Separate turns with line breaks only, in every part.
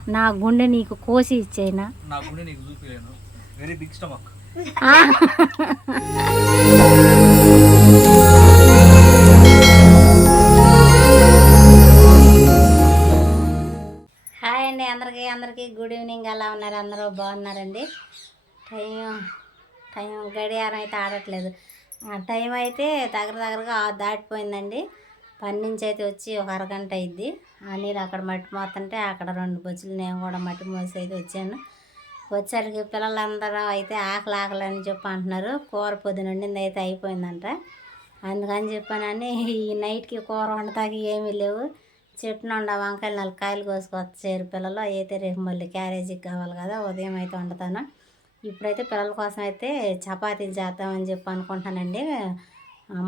నా గుండె నీకు కోసి ఇచ్చేనా?
నా గుండె నీకు చూపించలేను వెరీ బిగ్ స్టమక్
హాయ్ అండి అందరికీ అందరికీ గుడ్ ఈవినింగ్. ఎలా ఉన్నారు? అందరూ బాగున్నారండి? టైం టైం గడియారం అయితే ఆడట్లేదు ఆ టైం అయితే దగ్గర దగ్గరగా దాటిపోయిందండి. పని నుంచి అయితే వచ్చి ఒక అరగంట అయింది. ఆ నీరు అక్కడ మట్టి మోతుంటే అక్కడ రెండు బొచ్చులు నేను కూడా మట్టి మోసి అయితే వచ్చాను. వచ్చేసరికి పిల్లలందరూ అయితే ఆకలి ఆకలి అని చెప్పి అంటున్నారు. కూర పొద్దున వండింది అయితే అయిపోయిందంట. అందుకని చెప్పానని ఈ నైట్కి కూర వండటానికి ఏమీ లేవు. చెట్టు నుండి వంకాయలు నాలుగు కాయలు కోసుకొచ్చారు పిల్లలు. అయితే రేపు మళ్ళీ క్యారేజీకి కావాలి కదా ఉదయం అయితే వండుతాను. ఇప్పుడైతే పిల్లల కోసం అయితే చపాతీలు చేద్దామని చెప్పి అనుకుంటానండి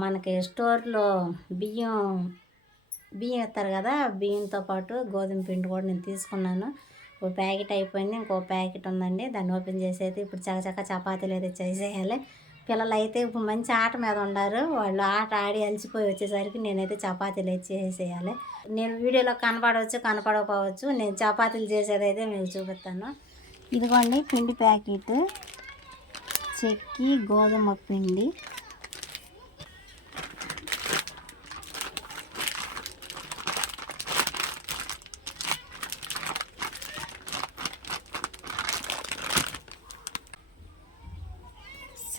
మనకి స్టోర్లో బియ్యం బియ్యం ఇస్తారు కదా బియ్యంతో పాటు గోధుమ పిండి కూడా నేను తీసుకున్నాను. ఓ ప్యాకెట్ అయిపోయింది ఇంకో ప్యాకెట్ ఉందండి. దాన్ని ఓపెన్ చేసేది. ఇప్పుడు చకచక చపాతీలు అయితే చేసేయాలి. పిల్లలు అయితే ఇప్పుడు మంచి ఆట మీద ఉన్నారు. వాళ్ళు ఆట ఆడి అలసిపోయి వచ్చేసరికి నేనైతే చపాతీలు అయితే చేసేయాలి. నేను వీడియోలో కనపడవచ్చు కనపడకపోవచ్చు. నేను చపాతీలు చేసేది అయితే మీకు చూపిస్తాను. ఇదిగోండి పిండి ప్యాకెట్. చెక్కి గోధుమ పిండి.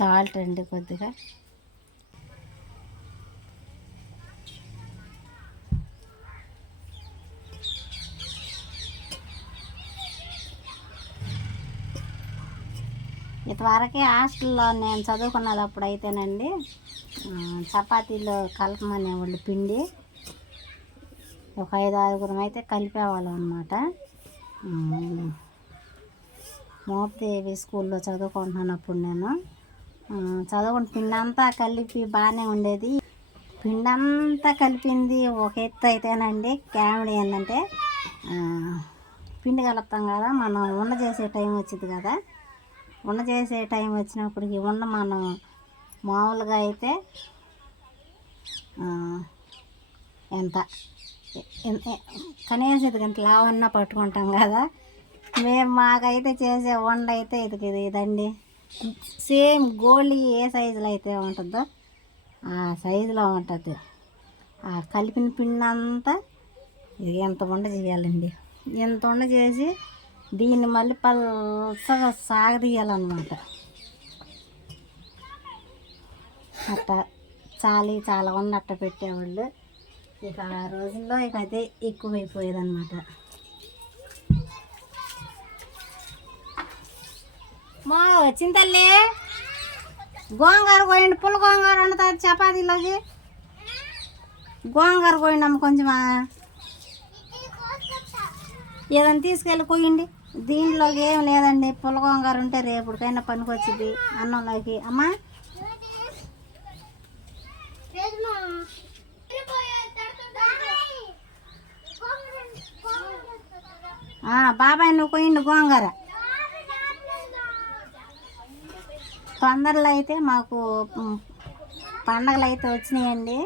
సాల్ట్ అండి కొద్దిగా. ఇంతవరకే హాస్టల్లో నేను చదువుకున్నప్పుడు అయితేనండి చపాతీలో కలపమనేవాళ్ళు పిండి. ఒక ఐదు ఆరుగురం అయితే కలిపేవాళ్ళం అనమాట మోపదేవి స్కూల్లో చదువుకుంటున్నప్పుడు నేను. ఆ, పిండంతా కలిపి బాగానే ఉండేది. పిండంతా కలిపింది ఒక ఎత్తు అయితేనండి. కామెడీ ఏంటంటే పిండి కలుపుతాం కదా మనం ఉండ చేసే టైం వచ్చింది కదా. ఉండ చేసే టైం వచ్చినప్పటికి ఉండ మనం మామూలుగా అయితే ఎంత కనీసం ఇది గంట లావన్నా పట్టుకుంటాం కదా. మేము మాకైతే చేసే వండ అయితే ఇది ఇదండి. సేమ్ గోళీ ఏ సైజులో అయితే ఉంటుందో ఆ సైజులో ఉంటుంది. ఆ కలిపిన పిండి అంతా ఇది ఎంత ఉండ చేయాలండి? ఎంత ఉండ చేసి దీన్ని మళ్ళీ పల్సగా సాగదీయాలన్నమాట. అట్ట చాలి చాలా ఉన్నట్ట అట్ట పెట్టేవాళ్ళు. ఇక ఆ రోజుల్లో ఇక అదే ఎక్కువైపోయేదన్నమాట. మా వచ్చింది తల్లి గోంగూర పోయండి పుల్ల గోంగూర వండుతుంది చపాతీలోకి గోంగార పోయండి అమ్మ కొంచెమా ఏదైనా తీసుకెళ్ళి పోయండి. దీంట్లోకి ఏం లేదండి పుల్ల గోంగారు ఉంటే రేపుడికైనా పనికొచ్చింది అన్నంలోకి. అమ్మా. బాబాయ్ నువ్వు పోయిండు గోంగార. తొందరలో అయితే మాకు పండగలు అయితే వచ్చినాయండి.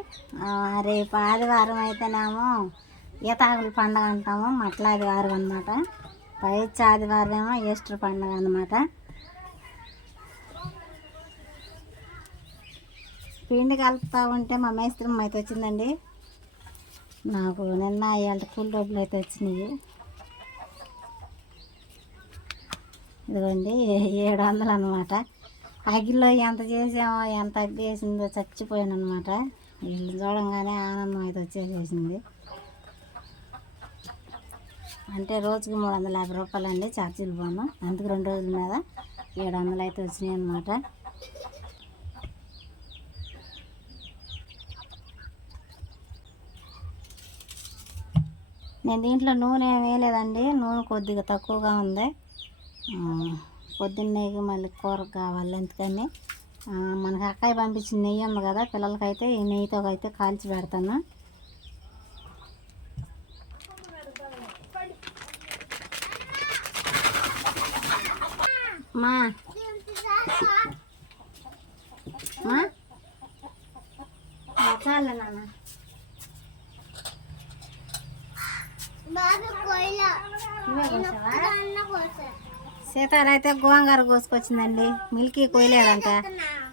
రేపు ఆదివారం అయితేనేమో ఈతాకుల పండగ అంటాము. మట్ల ఆదివారం అనమాట పైచ్చి ఆదివారం ఏమో ఈస్టర్ పండగ అనమాట పిండి కలుపుతూ ఉంటే మా మేస్త్రి అయితే వచ్చిందండి. నాకు నిన్న ఇవాళ కూల్ డబ్బులు అయితే వచ్చినాయి. ఇదిగోండి ఏడు వందలు అనమాట అగిలో ఎంత చేసామో ఎంత అగ్గేసిందో చచ్చిపోయాను అనమాట వీళ్ళు చూడంగానే ఆనందం అయితే వచ్చేసేసింది. అంటే రోజుకి మూడు వందల యాభై రూపాయలు అండి ఛార్జీలు పోను అందుకు రెండు రోజుల మీద ఏడు వందలు అయితే వచ్చినాయి అనమాట నేను దీంట్లో నూనె ఏం వేయలేదండి. నూనె కొద్దిగా తక్కువగా ఉంది. ఆ, పొద్దున్నేకి మళ్ళీ కూరకు కావాలి. ఎందుకని ఆ, మనకి అక్కయ్య పంపించిన నెయ్యి ఉంది కదా పిల్లలకైతే ఈ నెయ్యితో అయితే కాల్చి పెడతాను. మా. చాలే నాన్న.
బాబు కోయిల.
సీతాలు అయితే గోంగార కోసుకొచ్చిందండి. మిల్కీ కోయలేదంట.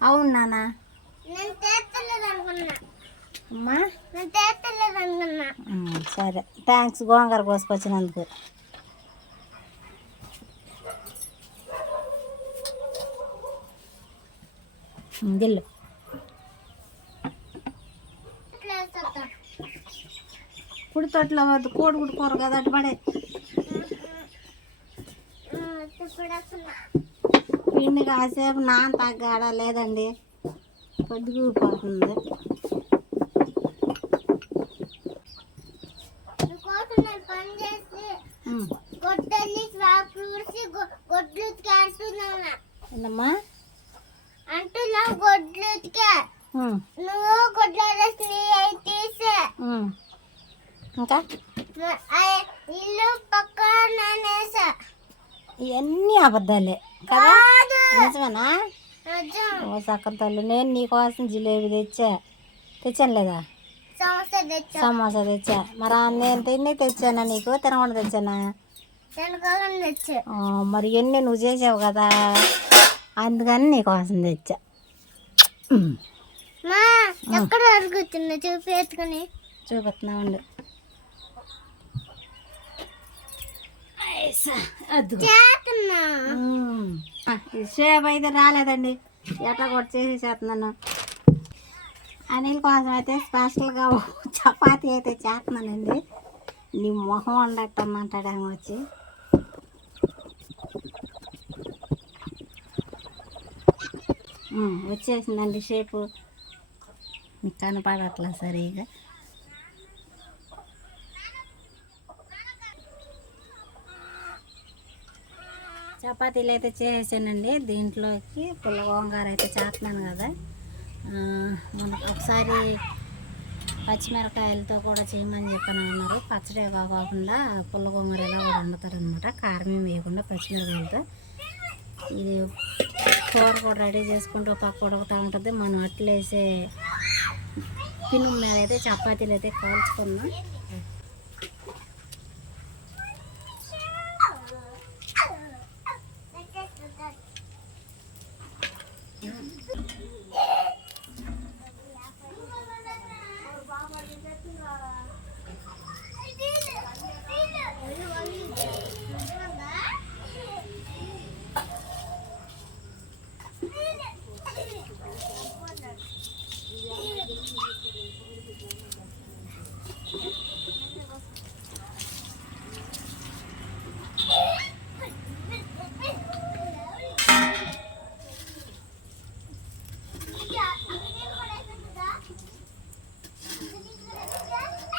అవును నాన్న. సరే. థ్యాంక్స్ గోంగూర కోసుకొచ్చినందుకు.
వేసేస్తా.
కుడి తొట్లో వద్దు. కోడి గుడి కూర కదా అటు పడే. పిండి కాసేపు నాన్న తగ్గాడ లేదండి? పొద్దుగుపోతుంది
నీకోసం నేను పని చేసి గొడ్డలి స్వాప్ ఊడ్చి గొ- గొడ్లు ఉతికేస్తున్నాను?
ఏందమ్మా
అంటున్నా గొడ్లు నువ్వు తీసే.
ఇంకా?
ఇల్లు పక్కన
ఇవన్నీ అబద్ధాలే. కదా? నిజమేనా?
నిజం.
ఓ సక్కన తల్లి నేను నీకోసం జిలేబీ తెచ్చా? తెచ్చాను లేదా? సమోసా తెచ్చా? మరి నేను తిని తెచ్చానా నీకు? తినకుండా తెచ్చానా? మరి ఎన్ని నువ్వు చేసావు కదా? అందుకని నీకోసం తెచ్చా. ఉమ్, షేప్ అయితే రాలేదండి. ఎట్లా కూడా చేసేసేస్తున్నాను. అనిల్ కోసం అయితే స్పెషల్గా చపాతీ అయితే చేస్తున్నానండి. నీ మొహం వండట్టమ్మంటాడేమో వచ్చి. ఉమ్, వచ్చేసిందండి షేపు. మీకు కనపడట్లా సరిగా. చపాతీలు అయితే చేసానండి దీంట్లోకి పుల్ల గోంగార అయితే చేస్తున్నాను కదా. ఒకసారి పచ్చిమిరకాయలతో కూడా చేయమని చెప్పాను అన్నారు పచ్చడి కాకుండా పుల్ల గోంగూర ఇలా కూడా వండుతారనమాట కారం ఏమి వేయకుండా పచ్చిమిరకాయలతో ఇది కూర కూడా రెడీ చేసుకుంటూ పక్క ఉడుకుతూ ఉంటుంది. మనం అట్లేసే పిన్ను మీద అయితే చపాతీలు అయితే కాల్చుకున్నాం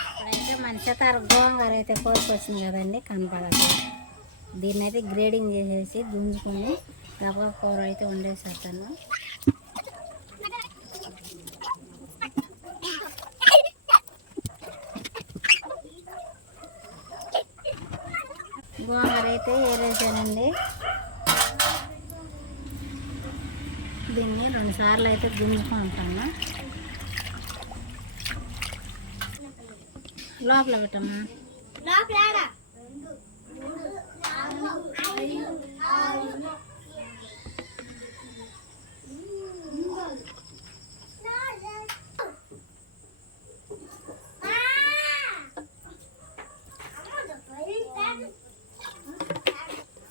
ఇప్పుడైతే మన చేతారు గోంగూర అయితే కోసుకొచ్చింది కదండి కనపడదు. దీన్ని అయితే గ్రేడింగ్ చేసేసి గుంజుకొని గబగబ కూర అయితే వండేసేస్తాను. గోంగూర అయితే ఏరేసానండి. దీన్ని రెండు సార్లు అయితే గుంజుకుంటాను. లోపల పెట్టమ్మా
లోపల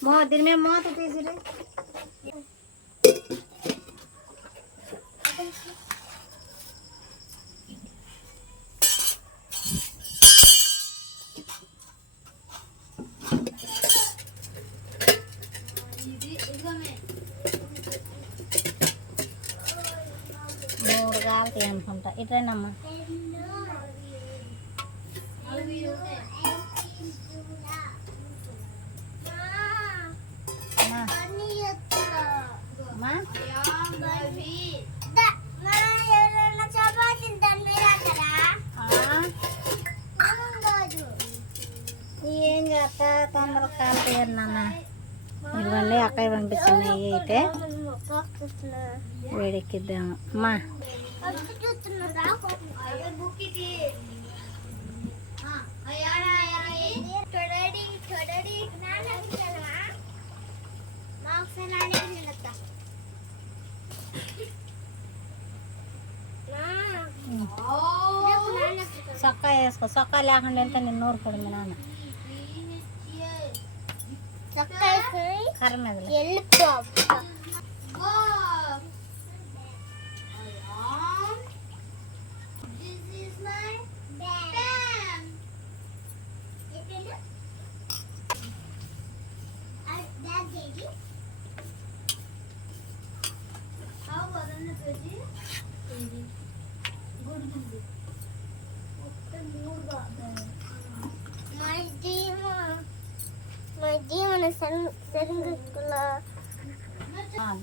మో దీని మీద మూత తీసిరి మూడు కాలుతాయి అనుకుంటా ఇట్రేనమ్మా అమ్మా అమ్మా ఆ, ఏం చేస్తా తొందరగా కాలుతాయి నాన్న ఇదిగోండి అక్కయ్య పంపించినాయి అయితే వేడెక్కిద్దాము అమ్మా
రెడీ
సొక్కా వేసుకో. సొక్కా లేకుండా వెళ్తే నేను నూరు మీ నాన్న కర్ర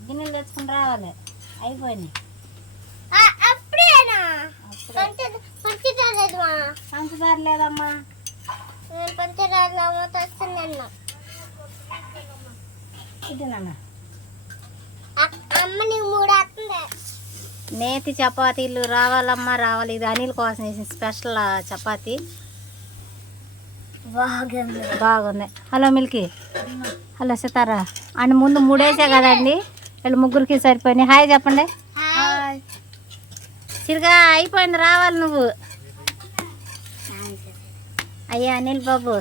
గిన్నెలు తెచ్చుకుని రావాలి. అయిపోయినాయి.
అప్పుడేనా?
పంచదార లేదమ్మా. ఇది నాన్న
మూడు వస్తుంది
నేతి చపాతీలు రావాలమ్మా రావాలి. ఇది అనిల్ కోసం వేసిన స్పెషల్ చపాతీ.
బాగుంది
బాగుంది hello Milky hello Sitara and ముందు మూడేసే కదండి వీళ్ళు ముగ్గురికి సరిపోయినాయి హాయ్ చెప్పండి తిరిగా అయిపోయింది రావాలి నువ్వు అయ్యా అనిల్ బాబు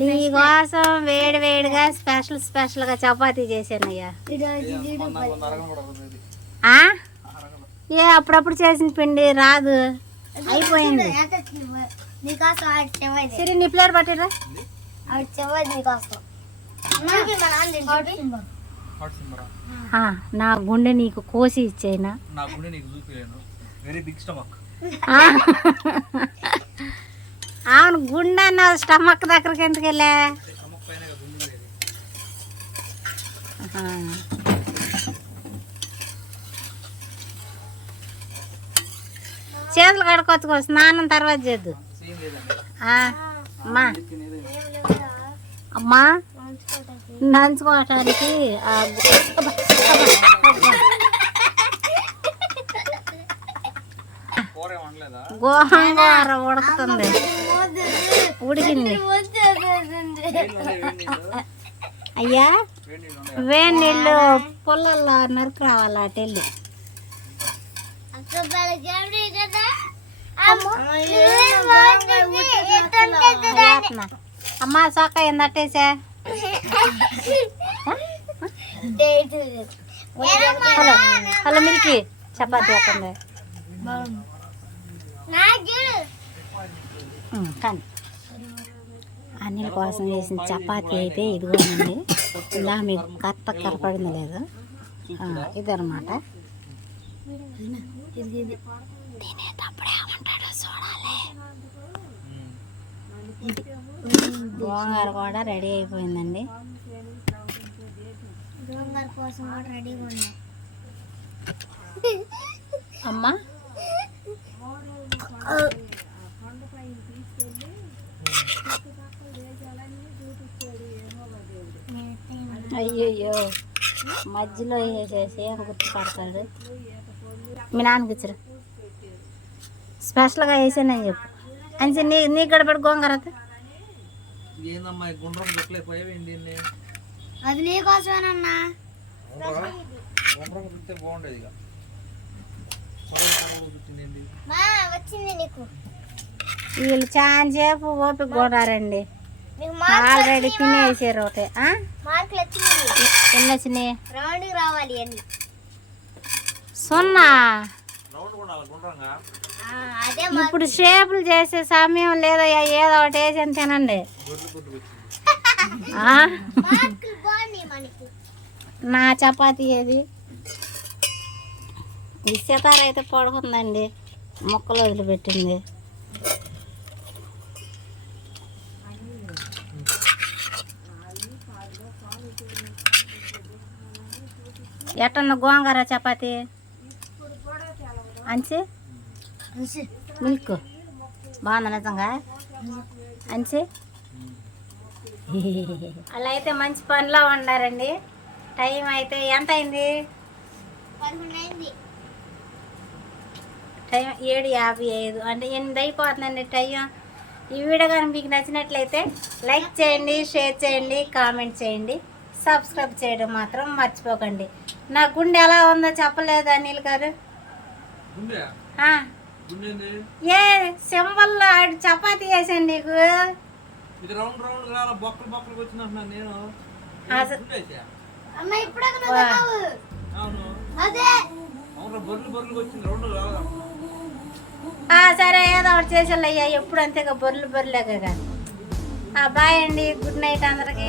నీ కోసం వేడి వేడిగా స్పెషల్ స్పెషల్గా చపాతీ చేశాను అయ్యా? ఏ అప్పుడప్పుడు చేసిన పిండి రాదు అయిపోయింది
నీకోసం
సరే నీ ప్లేట్ పట్టిరా.
నీకోసం.
నా గుండె నీకు కోసి ఇచ్చేనా
నా గుండె నీకు చూపిలేను. వెరీ బిగ్ స్టమక్
ఆ? అవును గుండె అన్న స్టమక్ దగ్గరికి ఎందుకు వెళ్ళా?
స్టమక్ పైన గుండె లేదు
ఆహా. చేతులు కడుక్కొచ్చుకో స్నానం తర్వాత చేద్దు. అమ్మా. అమ్మా. నంచుకోవటానికి గోహంగార ఉడుకుతుంది. ఉడికింది. అయ్యా
వేడి నీళ్ళు నరుకు
వేడి నరికి రావాలి అటు వెళ్ళి అమ్మా. సొక్క ఏందట్టేసా హలో హలో మిల్కి చపాతీ ఉమ్, కానీ అనిల్ కోసం వేసిన చపాతీ అయితే ఇదిగోనండి. ఇలా మీకు కరెక్ట్ కనపడింది లేదు. ఇదనమాట తినేటప్పుడు ఏమంటాడో చూడాలి. గోంగూర కూడా రెడీ అయిపోయిందండి.
కోసం కూడా ఉన్నా.
అమ్మా? అయ్యయ్యో. మధ్యలో వేసేసి ఏం గుర్తుపడతాడు? మీ నాన్నకి ఇచ్చరు. స్పెషల్గా వేసానని చెప్పు. అని నీ నీ కూడా పెట్టి గోంగూర
అది నీకోసమేనన్నా నీకు.
వీళ్ళు చాలా సేపు ఓపిక కొడారండి
నీకు
ఆల్రెడీ తినేసారు ఒకటి. ఆ?
మార్కులు వచ్చింది
ఎన్ని వచ్చినాయి? సున్నా. ఇప్పుడు షేపులు చేసే సమయం లేదయ్యా ఏదో ఒకటి వేసి తినండి. నా చపాతీ ఏది? ఈ సితార అయితే పడుకుందండి ముక్కలు వదిలిపెట్టింది. ఎట్టన్న గోంగూర చపాతీ? అంచి? మిల్క్ బాగుంది నిజంగా అంచి అలా అయితే మంచి పనిలో ఉండారండి టైం అయితే ఎంత అయింది. టైం ఏడు యాభై ఐదు. అంటే ఎనిమిది అయిపోతుందండి టైం ఈ వీడియో కానీ మీకు నచ్చినట్లయితే లైక్ చేయండి షేర్ చేయండి కామెంట్ చేయండి. సబ్స్క్రైబ్ చేయడం మాత్రం మర్చిపోకండి. నా గుండె ఎలా ఉందో చెప్పలేదు అనిల్ గారు? ఏ సింబల్లో ఆడు చపాతీ వేసాను నీకు.
ఇది రౌండ్ రౌండ్ రాలా బొక్కలు బొక్కలు వచ్చిందంటున్నాను నేను.
అమ్మ ఇప్పుడే.
అవును.
అదే.
అవును బొర్రెలు బొర్రెలు వచ్చింది రౌండ్ రాలా
ఆ, సరే ఏదో ఒకటి చేసేళ్ళు అయ్యా. ఎప్పుడు అంతేగా బొర్రెలు బొర్రెలేక బాయ్ అండి. గుడ్ నైట్ అందరికి.